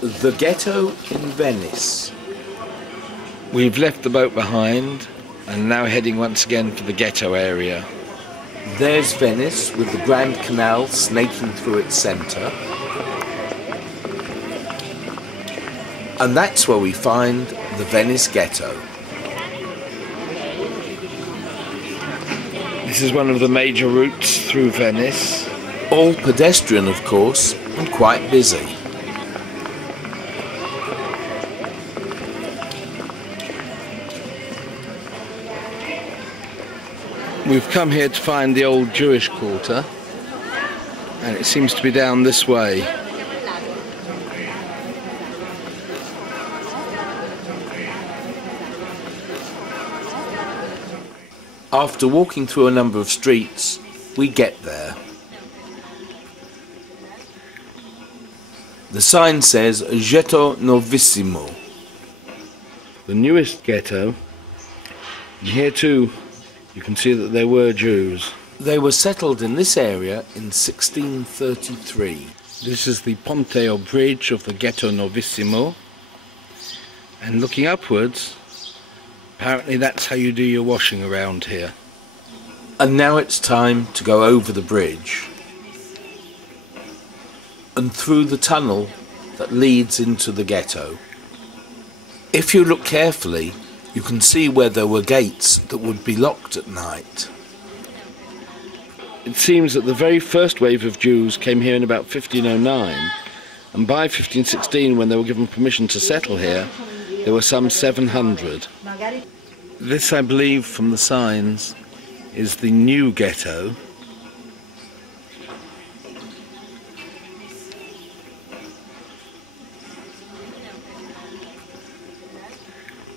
The ghetto in Venice. We've left the boat behind and now heading once again for the ghetto area. There's Venice with the Grand Canal snaking through its centre. And that's where we find the Venice Ghetto. This is one of the major routes through Venice. All pedestrian, of course, and quite busy. We've come here to find the old Jewish quarter, and it seems to be down this way. After walking through a number of streets, we get there. The sign says Ghetto Novissimo. The newest ghetto. And here too you can see that there were Jews. They were settled in this area in 1633. This is the Ponte or bridge of the Ghetto Novissimo, and looking upwards, apparently that's how you do your washing around here. And now it's time to go over the bridge and through the tunnel that leads into the ghetto. If you look carefully, you can see where there were gates that would be locked at night. It seems that the very first wave of Jews came here in about 1509, and by 1516, when they were given permission to settle here, there were some 700. This, I believe, from the signs, is the new ghetto.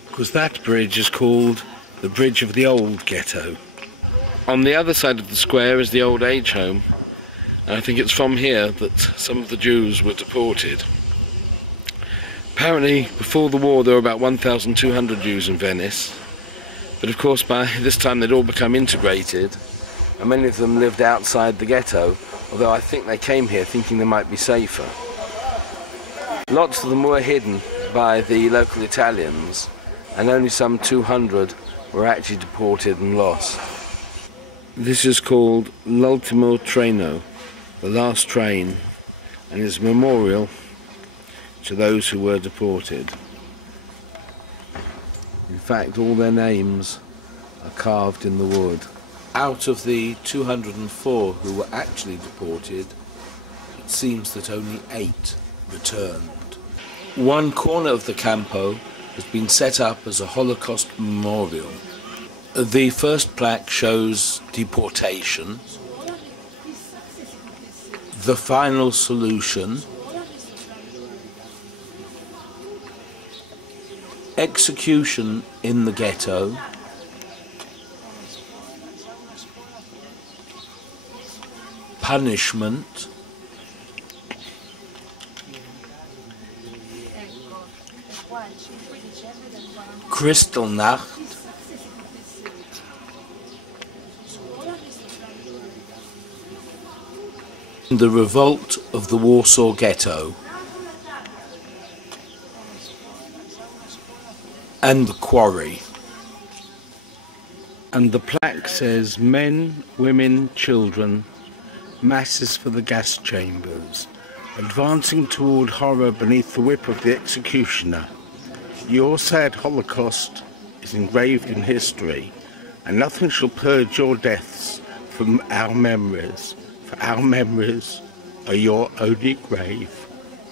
Because that bridge is called the Bridge of the Old Ghetto. On the other side of the square is the old age home, and I think it's from here that some of the Jews were deported. Apparently, before the war there were about 1,200 Jews in Venice, but of course by this time they'd all become integrated, and many of them lived outside the ghetto, although I think they came here thinking they might be safer. Lots of them were hidden by the local Italians, and only some 200 were actually deported and lost. This is called l'ultimo treno, the last train, and is a memorial to those who were deported. In fact, all their names are carved in the wood. Out of the 204 who were actually deported, it seems that only 8 returned. One corner of the campo has been set up as a Holocaust memorial. The first plaque shows deportation, the final solution, execution in the ghetto, punishment, Kristallnacht, the revolt of the Warsaw Ghetto, and the quarry. And the plaque says, men, women, children, masses for the gas chambers, advancing toward horror beneath the whip of the executioner. Your sad Holocaust is engraved in history, and nothing shall purge your deaths from our memories, for our memories are your only grave.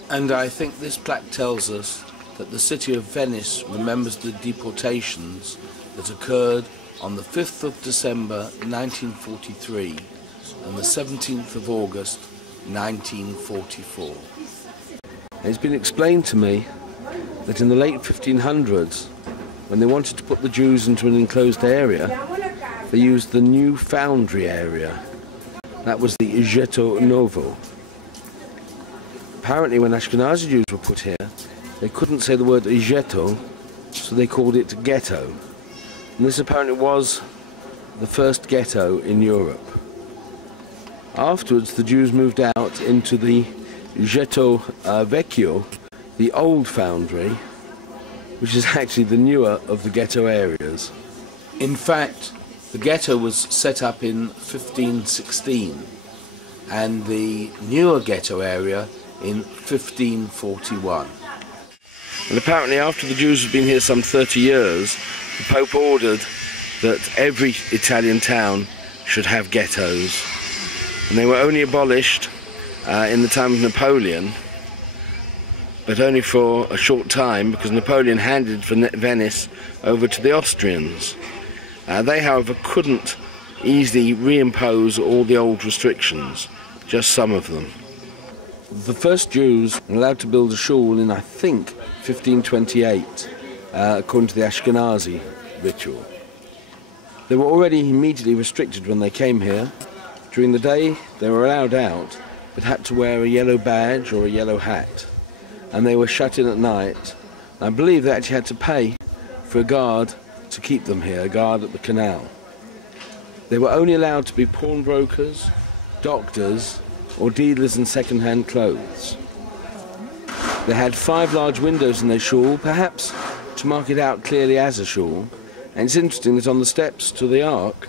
And I think this plaque tells us that the city of Venice remembers the deportations that occurred on the 5th of December 1943 and the 17th of August 1944. It's been explained to me that in the late 1500s, when they wanted to put the Jews into an enclosed area, they used the new foundry area. That was the Ghetto Novo. Apparently when Ashkenazi Jews were put here, they couldn't say the word ghetto, so they called it ghetto. And this apparently was the first ghetto in Europe. Afterwards, the Jews moved out into the Ghetto Vecchio, the old foundry, which is actually the newer of the ghetto areas. In fact, the ghetto was set up in 1516 and the newer ghetto area in 1541. And apparently after the Jews had been here some 30 years, the Pope ordered that every Italian town should have ghettos. And they were only abolished in the time of Napoleon, but only for a short time, because Napoleon handed Venice over to the Austrians. They, however, couldn't easily reimpose all the old restrictions, just some of them. The first Jews were allowed to build a shul in, I think, 1528, according to the Ashkenazi ritual. They were already immediately restricted when they came here. During the day, they were allowed out, but had to wear a yellow badge or a yellow hat. And they were shut in at night. I believe they actually had to pay for a guard to keep them here, a guard at the canal. They were only allowed to be pawnbrokers, doctors, or dealers in second-hand clothes. They had 5 large windows in their shul, perhaps to mark it out clearly as a shul. And it's interesting that on the steps to the ark,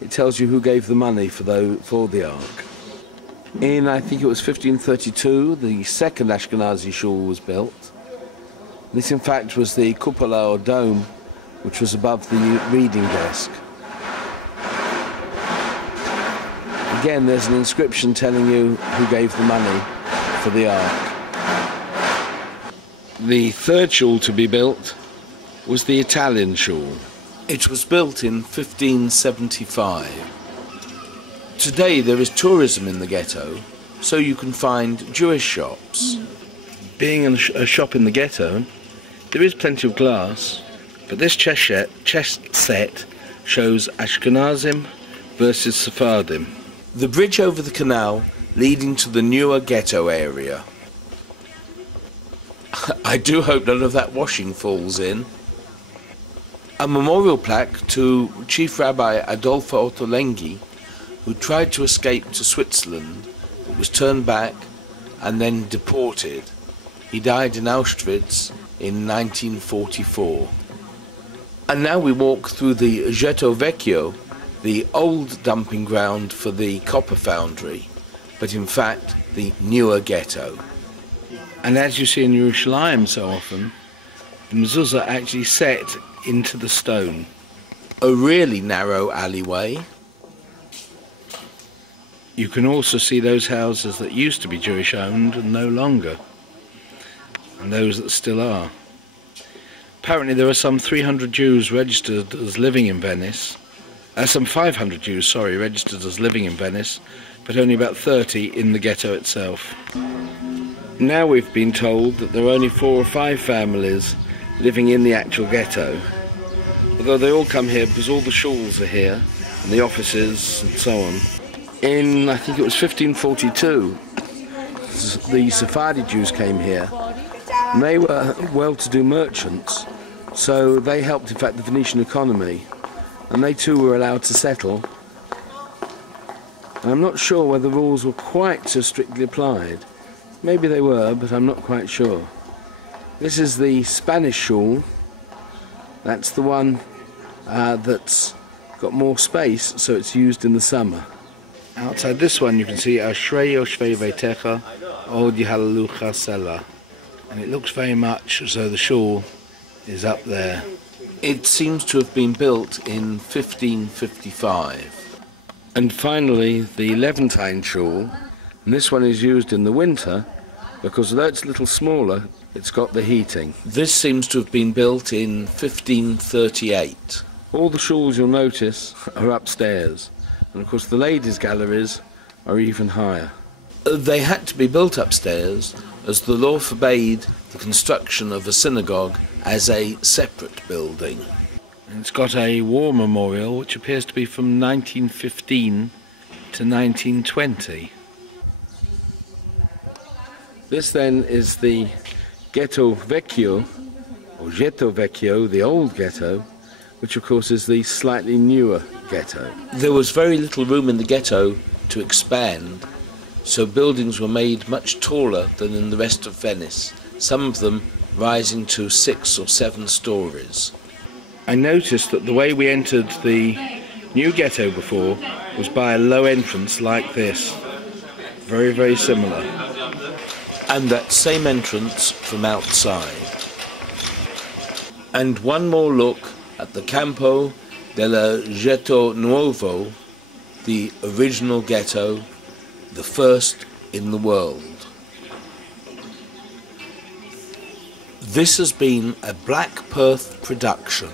it tells you who gave the money for the ark. In, I think it was 1532, the second Ashkenazi shul was built. This, in fact, was the cupola or dome, which was above the reading desk. Again, there's an inscription telling you who gave the money for the ark. The third shul to be built was the Italian shul. It was built in 1575. Today there is tourism in the ghetto, so you can find Jewish shops. Being a shop in the ghetto, there is plenty of glass, but this chess set shows Ashkenazim versus Sephardim. The bridge over the canal leading to the newer ghetto area. I do hope none of that washing falls in. A memorial plaque to Chief Rabbi Adolfo Ottolenghi, who tried to escape to Switzerland, but was turned back and then deported. He died in Auschwitz in 1944. And now we walk through the Ghetto Vecchio, the old dumping ground for the copper foundry, but in fact the newer ghetto. And as you see in Yerushalayim so often, the mezuzah actually set into the stone. A really narrow alleyway. You can also see those houses that used to be Jewish owned and no longer, and those that still are. Apparently there are some 300 Jews registered as living in Venice, some 500 Jews, sorry, registered as living in Venice, but only about 30 in the ghetto itself. Now we've been told that there are only 4 or 5 families living in the actual ghetto, although they all come here because all the shuls are here, and the offices and so on. In, I think it was 1542, the Sephardi Jews came here, and they were well-to-do merchants, so they helped, in fact, the Venetian economy, and they too were allowed to settle. And I'm not sure whether the rules were quite so strictly applied. Maybe they were, but I'm not quite sure. This is the Spanish shul. That's the one that's got more space, so it's used in the summer. Outside this one you can see Ashrei Yoshvei Veitecha Od Yihalalucha Selah, and it looks very much as though the shul is up there. It seems to have been built in 1555. And finally the Levantine shul, and this one is used in the winter because although it's a little smaller, it's got the heating. This seems to have been built in 1538. All the shuls you'll notice are upstairs, and of course the ladies' galleries are even higher. They had to be built upstairs as the law forbade the construction of a synagogue as a separate building. And it's got a war memorial which appears to be from 1915 to 1920. This then is the Ghetto Vecchio, or Ghetto Vecchio, the old ghetto, which of course is the slightly newer ghetto. There was very little room in the ghetto to expand, so buildings were made much taller than in the rest of Venice, some of them rising to 6 or 7 stories. I noticed that the way we entered the new ghetto before was by a low entrance like this. Very, very similar. And that same entrance from outside. And one more look at the Campo della Ghetto Nuovo, the original ghetto, the first in the world. This has been a Black Perth production.